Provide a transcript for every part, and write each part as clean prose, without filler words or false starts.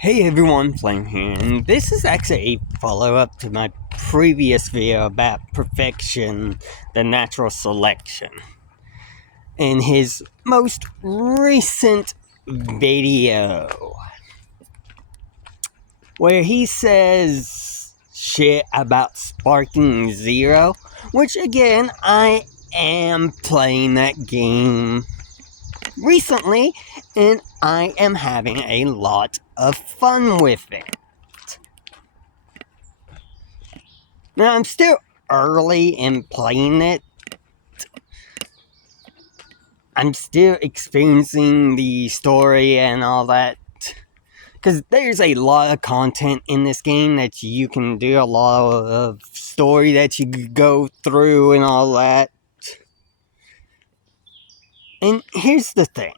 Hey everyone, Flame here, and this is actually a follow-up to my previous video about perfection, the natural selection. In his most recent video, where he says shit about Sparking Zero, which again, I am playing that game recently, and I am having a lot of fun with it. Now, I'm still early in playing it. I'm still experiencing the story and all that. Because there's a lot of content in this game that you can do, a lot of story that you could go through and all that. And here's the thing.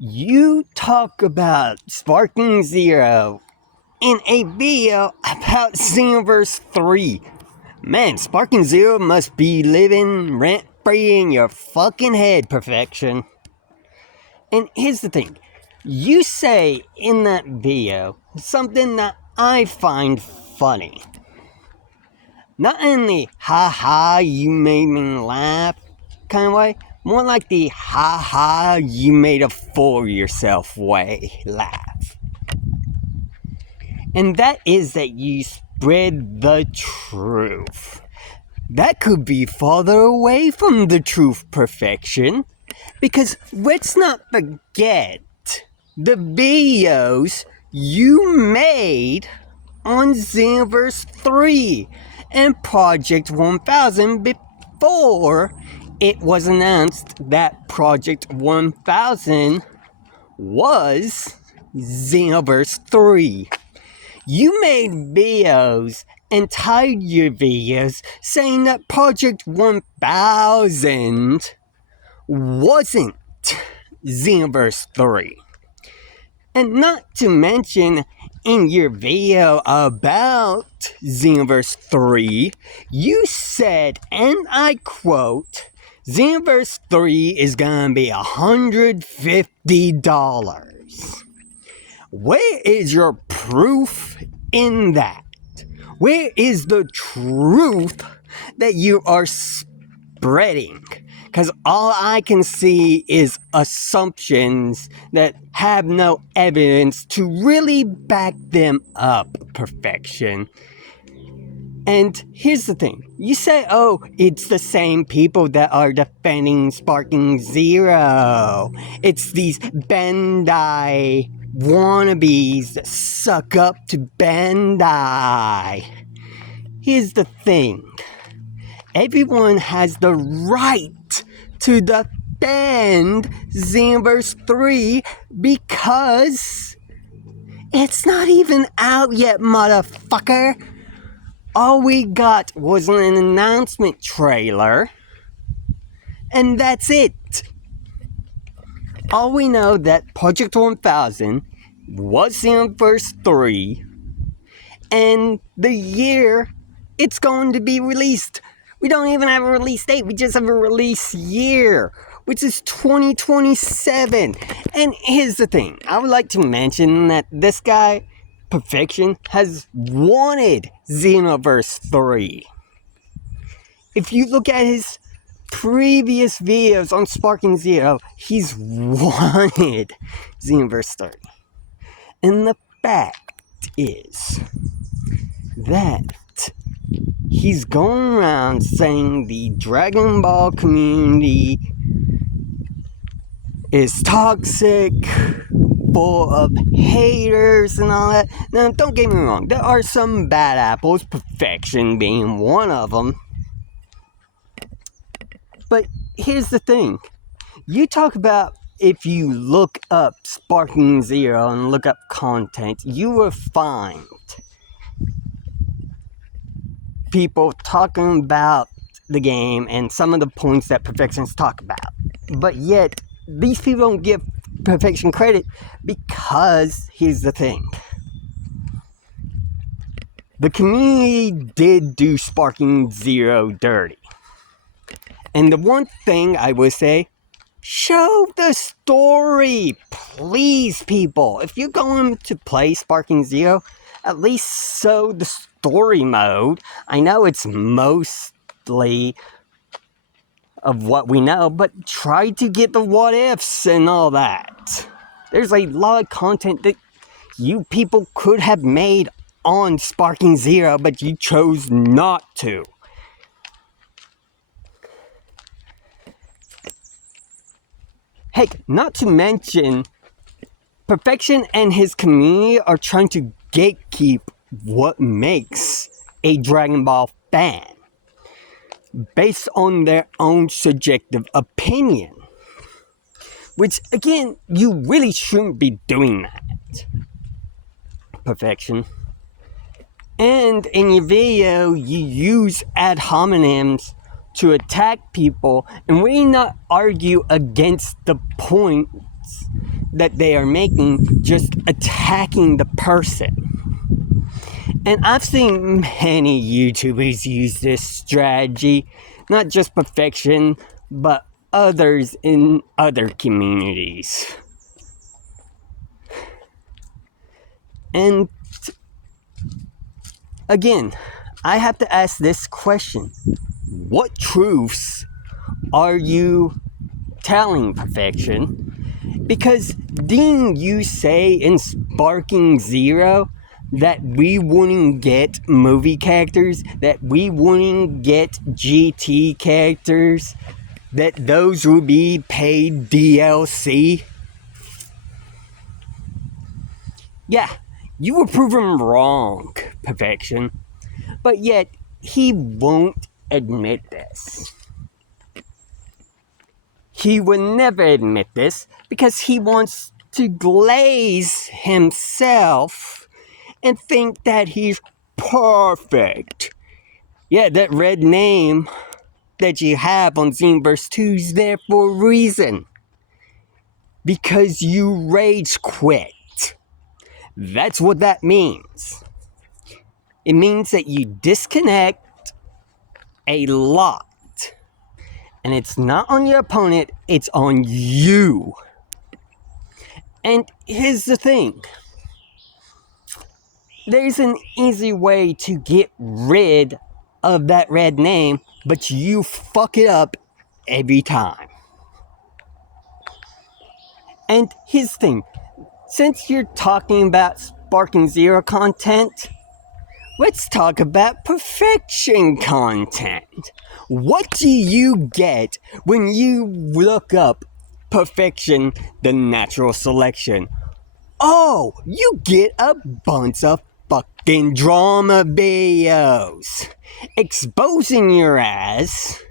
You talk about Sparking Zero in a video about Xenoverse 3. Man, Sparking Zero must be living rent-free in your fucking head, Perfection. And here's the thing. You say in that video something that I find funny. Not in the ha-ha, you made me laugh kind of way. More like the ha-ha, you made a fool of yourself way laugh. And that is that you spread the truth. That could be farther away from the truth, Perfection. Because let's not forget the videos you made on Xenoverse 3 and Project 1000 before it was announced that Project 1000 was Xenoverse 3. You made videos and titled your videos saying that Project 1000 wasn't Xenoverse 3. And not to mention, in your video about Xenoverse 3, you said, and I quote, Xenoverse 3 is gonna be $150. Where is your proof in that? Where is the truth that you are spreading? Because all I can see is assumptions that have no evidence to really back them up, Perfection. And here's the thing. You say, oh, it's the same people that are defending Sparking Zero. It's these Bandai wannabes that suck up to Bandai. Here's the thing. Everyone has the right to defend Xenoverse 3 because it's not even out yet, motherfucker. All we got was an announcement trailer, and that's it. All we know that Project 1000 was Xenoverse 3, and the year it's going to be released. We don't even have a release date, we just have a release year, which is 2027. And here's the thing, I would like to mention that this guy, Perfection, has wanted Xenoverse 3. If you look at his previous videos on Sparking Zero, he's wanted Xenoverse 3. And the fact is that he's going around saying the Dragon Ball community is toxic, full of haters and all that. Now, don't get me wrong, there are some bad apples, Perfection being one of them. But here's the thing. You talk about if you look up Sparking Zero and look up content, you will find people talking about the game and some of the points that Perfections talk about. But yet, these people don't give Perfection credit because here's the thing. The community did do Sparking Zero dirty. And the one thing I would say, Show the story, please, people. If you're going to play Sparking Zero, at least show the story mode. I know it's mostly of what we know, but try to get the what ifs and all that. There's a lot of content that you people could have made on Sparking Zero, but you chose not to. Heck, not to mention, Perfection and his community are trying to gatekeep what makes a Dragon Ball fan based on their own subjective opinion. Which, again, you really shouldn't be doing that. Perfection. And in your video, you use ad hominems to attack people and really not argue against the points that they are making, just attacking the person. And I've seen many YouTubers use this strategy, not just Perfection, but others in other communities. And again, I have to ask this question. What truths are you telling, Perfection? Because didn't you say in Sparking Zero that we wouldn't get movie characters, that we wouldn't get GT characters, that those would be paid DLC? Yeah, you were proven wrong, Perfection. But yet, he won't admit this. He will never admit this because he wants to glaze himself and think that he's perfect. Yeah, that red name that you have on Xenoverse 2 is there for a reason. Because you rage quit. That's what that means. It means that you disconnect a lot. And it's not on your opponent, it's on you. And here's the thing. There's an easy way to get rid of that red name, but you fuck it up every time. And here's the thing. Since you're talking about Sparking Zero content, let's talk about Perfection content. What do you get when you look up Perfection, the natural selection? Oh, you get a bunch of fucking drama videos exposing your ass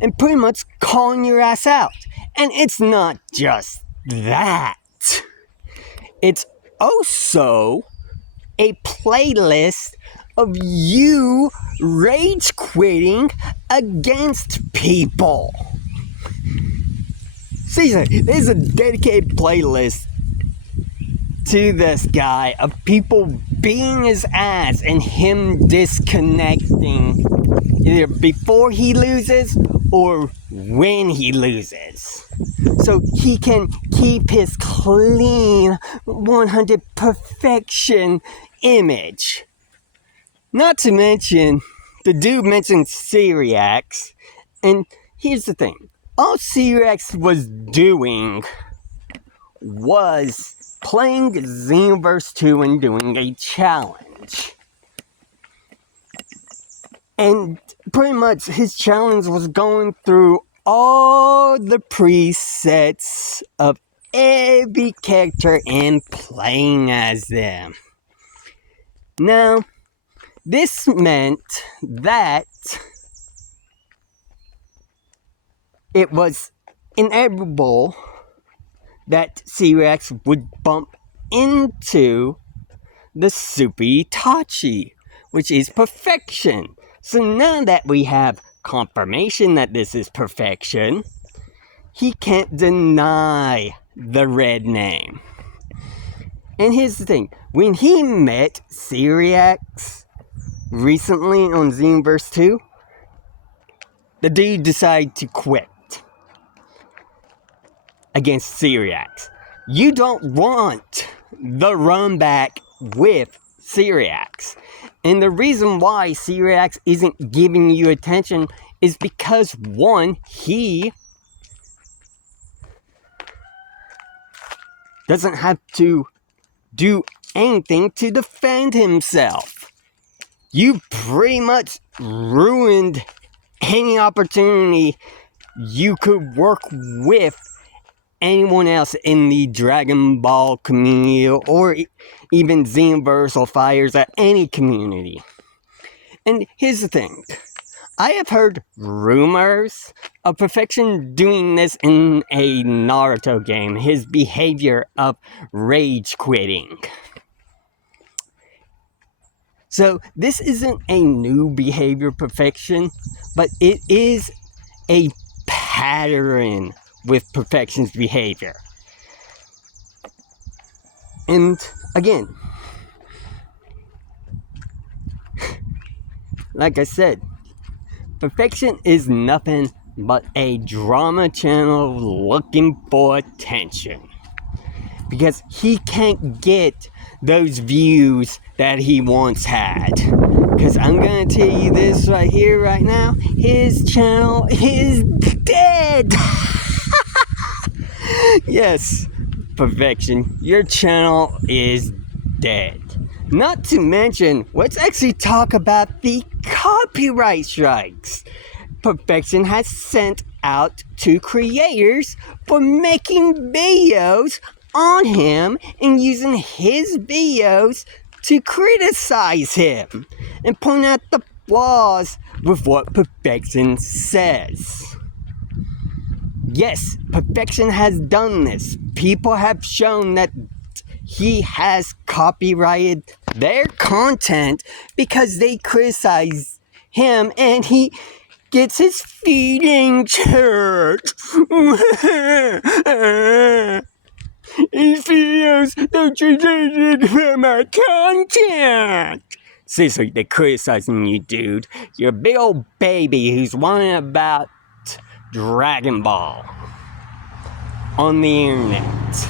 and pretty much calling your ass out. And it's not just that. It's also a playlist of you rage quitting against people. Seriously, there's a dedicated playlist to this guy of people beating his ass and him disconnecting either before he loses or when he loses. So he can keep his clean 100 perfection image. Not to mention, the dude mentioned Cyriax, and here's the thing. All Cyriax was doing was playing Xenoverse 2 and doing a challenge. And pretty much his challenge was going through all the presets of every character and playing as them. Now, this meant that it was inevitable that Cyriax would bump into the Super Itachi, which is Perfection. So now that we have confirmation that this is Perfection, he can't deny the red name. And here's the thing, when he met Cyriax recently on Xenoverse 2, the dude decided to quit. against Syriacs. You don't want the run back with Syriacs. And the reason why Syriacs isn't giving you attention is because, one, he doesn't have to do anything to defend himself. You pretty much ruined any opportunity you could work with anyone else in the Dragon Ball community, or even Xenoverse or Fires at any community. And here's the thing. I have heard rumors of Perfection doing this in a Naruto game, his behavior of rage quitting. So this isn't a new behavior, Perfection, but it is a pattern with Perfection's behavior. And again, like I said, Perfection is nothing but a drama channel looking for attention. Because he can't get those views that he once had. Because I'm going to tell you this right here, right now. His channel is dead. Yes, Perfection, your channel is dead. Not to mention, let's actually talk about the copyright strikes Perfection has sent out to creators for making videos on him and using his videos to criticize him and point out the flaws with what Perfection says. Yes, Perfection has done this. People have shown that he has copyrighted their content because they criticize him and he gets his feelings hurt. His videos don't change from my content. Seriously, they're criticizing you, dude. You're a big old baby who's whining about Dragon Ball on the internet.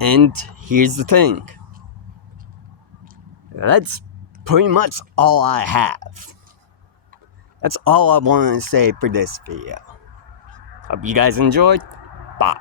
And here's the thing. That's pretty much all I have. That's all I wanted to say for this video. Hope you guys enjoyed. Bye.